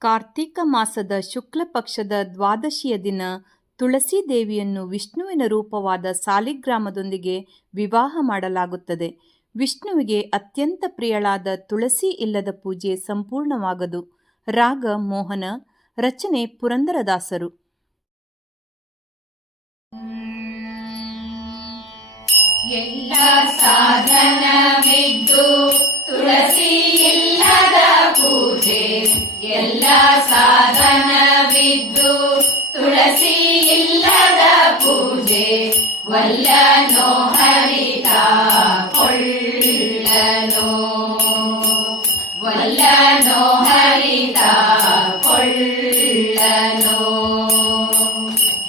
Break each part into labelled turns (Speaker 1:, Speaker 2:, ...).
Speaker 1: ಕಾರ್ತೀಕ ಮಾಸದ ಶುಕ್ಲ ಪಕ್ಷದ ದ್ವಾದಶಿಯ ದಿನ ತುಳಸಿ ದೇವಿಯನ್ನು ವಿಷ್ಣುವಿನ ರೂಪವಾದ ಸಾಲಿಗ್ರಾಮದೊಂದಿಗೆ ವಿವಾಹ ಮಾಡಲಾಗುತ್ತದೆ. ವಿಷ್ಣುವಿಗೆ ಅತ್ಯಂತ ಪ್ರಿಯಳಾದ ತುಳಸಿ ಇಲ್ಲದ ಪೂಜೆ ಸಂಪೂರ್ಣವಾಗದು. ರಾಗ, ಮೋಹನ, ರಚನೆ ಪುರಂದರದಾಸರು.
Speaker 2: ಎಲ್ಲ ಸಾಧನವಿದ್ದು ವಲ್ಲನೋ ಹರಿತ ಕೊಳ್ಳನೋ. ವಲ್ಲನೋ ಹರಿತ ಕೊಳ್ಳನೋ.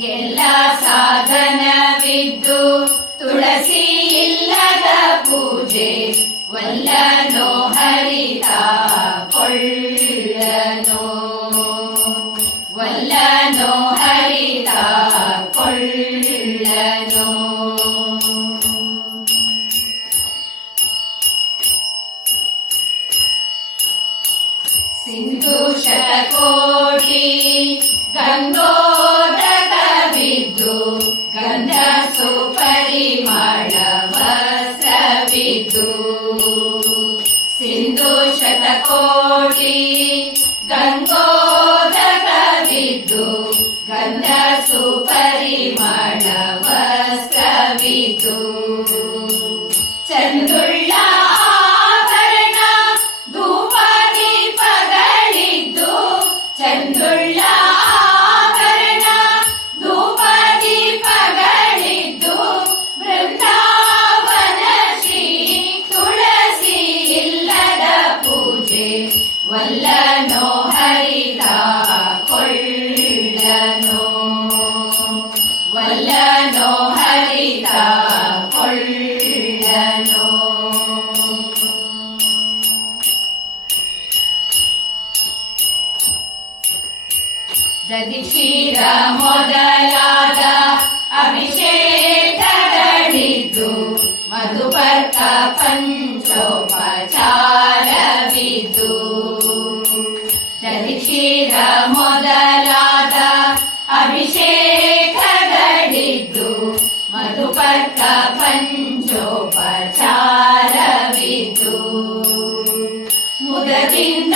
Speaker 2: ಎಲ್ಲ ಸಾಧನವಿದ್ದು ತುಳಸಿ ಇಲ್ಲದ ಪೂಜೆ. ವಲ್ಲನೋ ಹರಿತ ಕೊಳ್ಳನೋ. ಶತಕೋಟಿ ಗಂಗೋದಕವಿದ್ದು ಗಂಧ ಸುಪರಿಮಳ ವಸ್ತ್ರವಿದ್ದು ಸಿಂಧು ಶತಕೋಟಿ ಗಂಗೋದಕವಿದ್ದು ಗಂಧ ದಧಿಕ್ಷೀರ ಮೊದಲಾದ ಅಭಿಷೇಕಗಳಿದ್ದು ಮಧುಪರ್ಕ ಪಂಚೋಪಚಾರವಿದ್ದು ದಧಿಕ್ಷೀರ ಮೊದಲಾದ ಅಭಿಷೇಕಗಳಿದ್ದು ಮಧುಪರ್ಕ ಪಂಚೋಪಚಾರವಿದ್ದು ಮುದದಿಂದ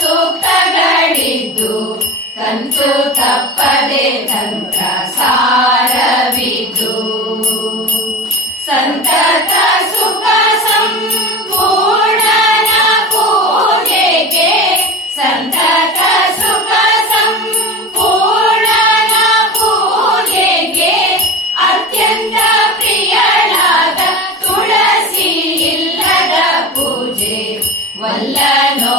Speaker 2: ಸೂಕ್ತಗಳಿದ್ದು ಕಂತು ತಪ್ಪದೆ ತಂತ್ರ ಸಾರವಿದ್ದು. ಸಂತತ ಸುಖ ಸಂಪೂರ್ಣನ ಪೂಜೆಗೆ, ಸಂತತ ಸುಖ ಸಂಪೂರ್ಣನ ಪೂಜೆಗೆ ಅತ್ಯಂತ ಪ್ರಿಯಳಾದ ತುಳಸಿ ಇಲ್ಲದ ಪೂಜೆ ವಲ್ಲನೋ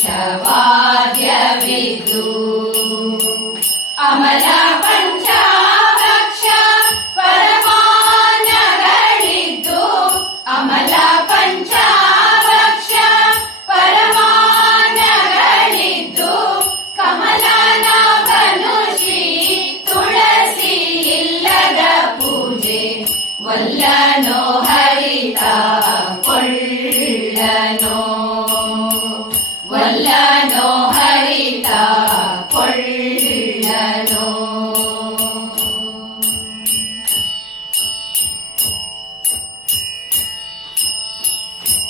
Speaker 2: ಪಂಚವಾದ್ಯವಿದು ಅಮಲ ಪಂಚಾಕ್ಷ ಪರಮಾನಗಳಿದ್ದು. ಅಮಲ ಪಂಚಾಕ್ಷ ಪರಮಾನಗಳಿದ್ದು. ಕಮಲನಾಭನು ಶ್ರೀ ತುಳಸಿ ಇಲ್ಲದ ಪೂಜೆ ವಲ್ಲನೋ ಹರಿತ ಕೊಳ್ಳನೋ.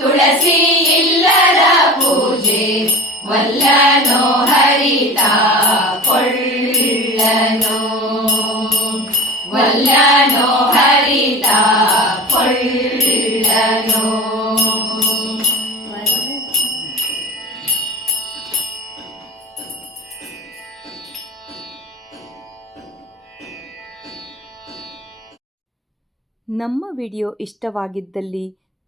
Speaker 2: ತುಳಸಿ ಇಲ್ಲದ ಪೂಜೆ ವಲ್ಲನೋ ಹರಿತ ಕೊಳ್ಳನೋ. ವಲ್ಲನೋ ಹರಿತ ಕೊಳ್ಳನೋ.
Speaker 1: ನಮ್ಮ ವಿಡಿಯೋ ಇಷ್ಟವಾಗಿದ್ದಲ್ಲಿ